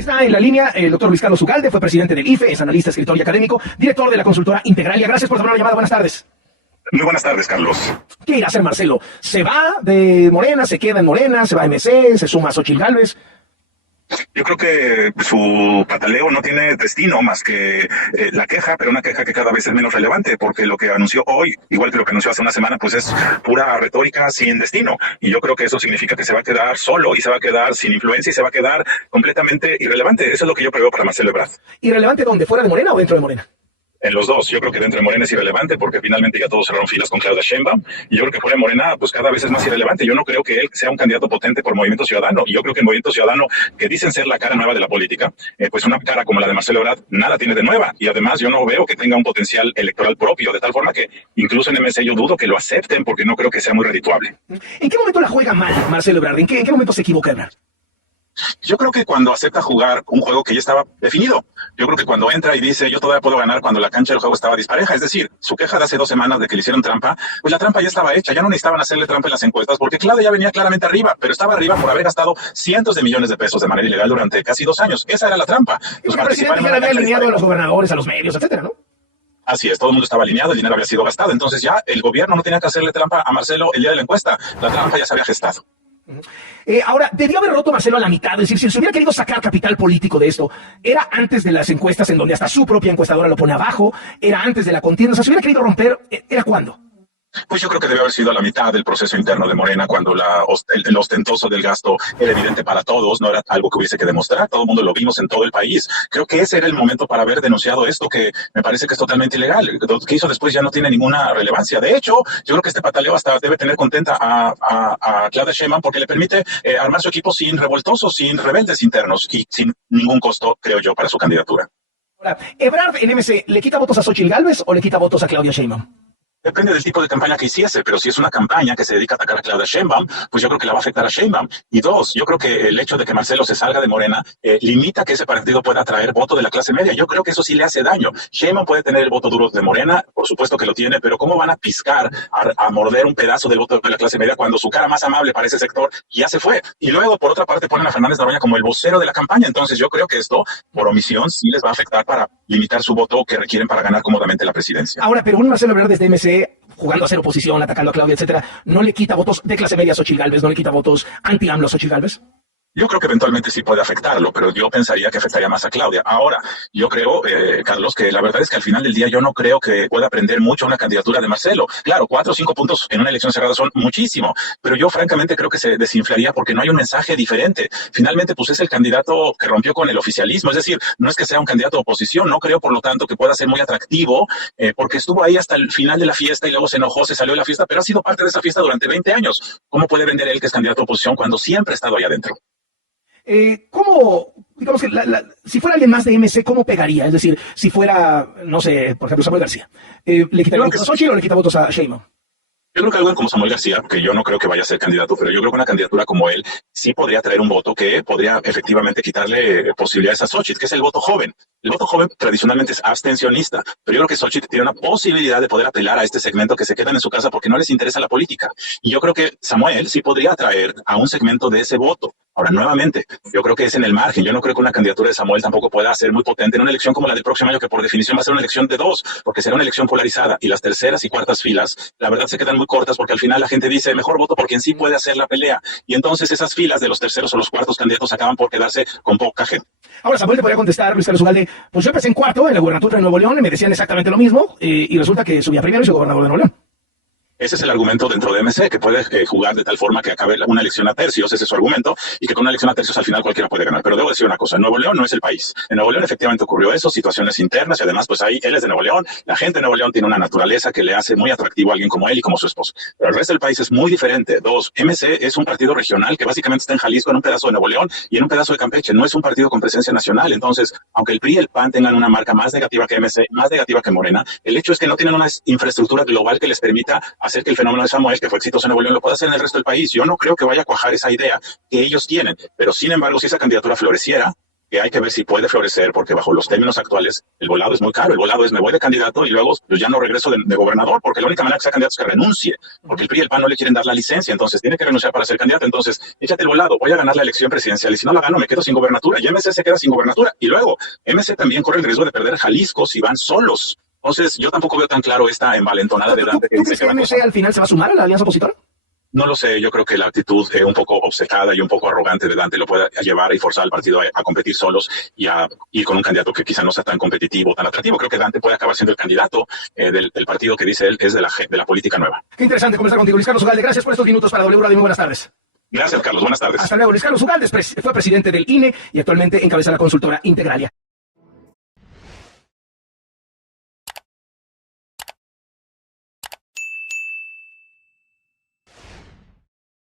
Está en la línea el doctor Luis Carlos Ugalde, fue presidente del IFE, es analista, escritor y académico, director de la consultora Integralia. Gracias por tomar la llamada. Buenas tardes. Muy buenas tardes, Carlos. ¿Qué irá a hacer Marcelo? ¿Se va de Morena, se queda en Morena, se va a MC, se suma a Xochitl Gálvez? Yo creo que su pataleo no tiene destino más que la queja, pero una queja que cada vez es menos relevante, porque lo que anunció hoy, igual que lo que anunció hace una semana, pues es pura retórica sin destino. Y yo creo que eso significa que se va a quedar solo y se va a quedar sin influencia y se va a quedar completamente irrelevante. Eso es lo que yo preveo para Marcelo Ebrard. ¿Irrelevante dónde? ¿Fuera de Morena o dentro de Morena? En los dos. Yo creo que dentro de Morena es irrelevante porque finalmente ya todos cerraron filas con Claudia Sheinbaum, y yo creo que fuera de Morena pues cada vez es más irrelevante. Yo no creo que él sea un candidato potente por Movimiento Ciudadano, y yo creo que el Movimiento Ciudadano, que dicen ser la cara nueva de la política, pues una cara como la de Marcelo Ebrard nada tiene de nueva, y además yo no veo que tenga un potencial electoral propio, de tal forma que incluso en MC yo dudo que lo acepten porque no creo que sea muy redituable. ¿En qué momento la juega mal Marcelo Ebrard? ¿En qué momento se equivoca Ebrard? Yo creo que cuando acepta jugar un juego que ya estaba definido, yo creo que cuando entra y dice yo todavía puedo ganar cuando la cancha del juego estaba dispareja, es decir, su queja de hace 2 semanas de que le hicieron trampa, pues la trampa ya estaba hecha, ya no necesitaban hacerle trampa en las encuestas porque Claudia ya venía claramente arriba, pero estaba arriba por haber gastado cientos de millones de pesos de manera ilegal durante casi 2 años. Esa era la trampa. El presidente ya le había alineado a los gobernadores, a los medios, etcétera, ¿no? Así es, todo el mundo estaba alineado, el dinero había sido gastado, entonces ya el gobierno no tenía que hacerle trampa a Marcelo el día de la encuesta, la trampa ya se había gestado. Ahora, debió haber roto Marcelo a la mitad, es decir, si se hubiera querido sacar capital político de esto, era antes de las encuestas en donde hasta su propia encuestadora lo pone abajo, era antes de la contienda, o sea, si hubiera querido romper, ¿era cuándo? Pues yo creo que debe haber sido a la mitad del proceso interno de Morena, cuando el ostentoso del gasto era evidente para todos, no era algo que hubiese que demostrar, todo el mundo lo vimos en todo el país. Creo que ese era el momento para haber denunciado esto, que me parece que es totalmente ilegal. Lo que hizo después ya no tiene ninguna relevancia. De hecho, yo creo que este pataleo hasta debe tener contenta a Claudia Sheinbaum porque le permite armar su equipo sin revoltosos, sin rebeldes internos y sin ningún costo, creo yo, para su candidatura. Ahora, ¿Ebrard en MC le quita votos a Xochitl Gálvez o le quita votos a Claudia Sheinbaum? Depende del tipo de campaña que hiciese, pero si es una campaña que se dedica a atacar a Claudia Sheinbaum, pues yo creo que la va a afectar a Sheinbaum. Y dos, yo creo que el hecho de que Marcelo se salga de Morena limita que ese partido pueda atraer voto de la clase media. Yo creo que eso sí le hace daño. Sheinbaum puede tener el voto duro de Morena, por supuesto que lo tiene, pero ¿cómo van a piscar, a morder un pedazo del voto de la clase media cuando su cara más amable para ese sector ya se fue? Y luego, por otra parte, ponen a Fernández Noroña como el vocero de la campaña. Entonces yo creo que esto, por omisión, sí les va a afectar para limitar su voto que requieren para ganar cómodamente la presidencia. Ahora, pero un Marcelo Ebrard desde MC, jugando a hacer oposición, atacando a Claudia, etcétera, ¿no le quita votos de clase media a Xochitl Gálvez? ¿No le quita votos anti-AMLO a Xochitl Gálvez? Yo creo que eventualmente sí puede afectarlo, pero yo pensaría que afectaría más a Claudia. Ahora, yo creo, Carlos, que la verdad es que al final del día yo no creo que pueda aprender mucho una candidatura de Marcelo. Claro, 4 o 5 puntos en una elección cerrada son muchísimo, pero yo francamente creo que se desinflaría porque no hay un mensaje diferente. Finalmente, pues es el candidato que rompió con el oficialismo, es decir, no es que sea un candidato de oposición, no creo por lo tanto que pueda ser muy atractivo, porque estuvo ahí hasta el final de la fiesta y luego se enojó, se salió de la fiesta, pero ha sido parte de esa fiesta durante 20 años. ¿Cómo puede vender él que es candidato a oposición cuando siempre ha estado ahí adentro? ¿Cómo, digamos que si fuera alguien más de MC, cómo pegaría? Es decir, si fuera, no sé, por ejemplo, Samuel García, ¿le quitaría votos a Xochitl o le quita votos a Sheinbaum? Yo creo que alguien como Samuel García, que yo no creo que vaya a ser candidato, pero yo creo que una candidatura como él sí podría traer un voto que podría efectivamente quitarle posibilidades a Xochitl, que es el voto joven. El voto joven tradicionalmente es abstencionista, pero yo creo que Xochitl tiene una posibilidad de poder apelar a este segmento que se quedan en su casa porque no les interesa la política. Y yo creo que Samuel sí podría atraer a un segmento de ese voto. Ahora, nuevamente, yo creo que es en el margen. Yo no creo que una candidatura de Samuel tampoco pueda ser muy potente en una elección como la del próximo año, que por definición va a ser una elección de 2, porque será una elección polarizada. Y las terceras y cuartas filas, la verdad, se quedan muy cortas porque al final la gente dice, mejor voto por quien sí puede hacer la pelea. Y entonces esas filas de los terceros o los cuartos candidatos acaban por quedarse con poca gente. Ahora, Samuel te podría contestar, Luis Carlos Ugalde, pues yo empecé en cuarto en la gubernatura de Nuevo León, y me decían exactamente lo mismo, y resulta que subía primero y soy gobernador de Nuevo León. Ese es el argumento dentro de MC, que puede jugar de tal forma que acabe una elección a tercios, ese es su argumento, y que con una elección a tercios al final cualquiera puede ganar. Pero debo decir una cosa, Nuevo León no es el país. En Nuevo León efectivamente ocurrió eso, situaciones internas, y además pues ahí él es de Nuevo León, la gente de Nuevo León tiene una naturaleza que le hace muy atractivo a alguien como él y como su esposo. Pero el resto del país es muy diferente. 2, MC es un partido regional que básicamente está en Jalisco, en un pedazo de Nuevo León y en un pedazo de Campeche, no es un partido con presencia nacional. Entonces, aunque el PRI y el PAN tengan una marca más negativa que MC, más negativa que Morena, el hecho es que no tienen una infraestructura global que les permita hacer que el fenómeno de Samuel, que fue exitoso en Nuevo León, lo puede hacer en el resto del país. Yo no creo que vaya a cuajar esa idea que ellos tienen, pero sin embargo, si esa candidatura floreciera, que hay que ver si puede florecer, porque bajo los términos actuales el volado es muy caro. El volado es me voy de candidato y luego pues, ya no regreso de gobernador, porque la única manera que sea candidato es que renuncie, porque el PRI y el PAN no le quieren dar la licencia, entonces tiene que renunciar para ser candidato. Entonces, échate el volado, voy a ganar la elección presidencial y si no la gano me quedo sin gobernatura, y MC se queda sin gobernatura, y luego MC también corre el riesgo de perder Jalisco si van solos. Entonces, yo tampoco veo tan claro esta envalentonada de Dante. ¿Tú crees que MC al final se va a sumar a la alianza opositora? No lo sé, yo creo que la actitud un poco obcecada y un poco arrogante de Dante lo puede llevar y forzar al partido a competir solos y a ir con un candidato que quizá no sea tan competitivo, tan atractivo. Creo que Dante puede acabar siendo el candidato del partido que dice él es de la política nueva. Qué interesante conversar contigo, Luis Carlos Ugalde. Gracias por estos minutos para W Radio. Muy buenas tardes. Gracias, Carlos. Buenas tardes. Hasta luego. Luis Carlos Ugalde fue presidente del INE y actualmente encabeza la consultora Integralia.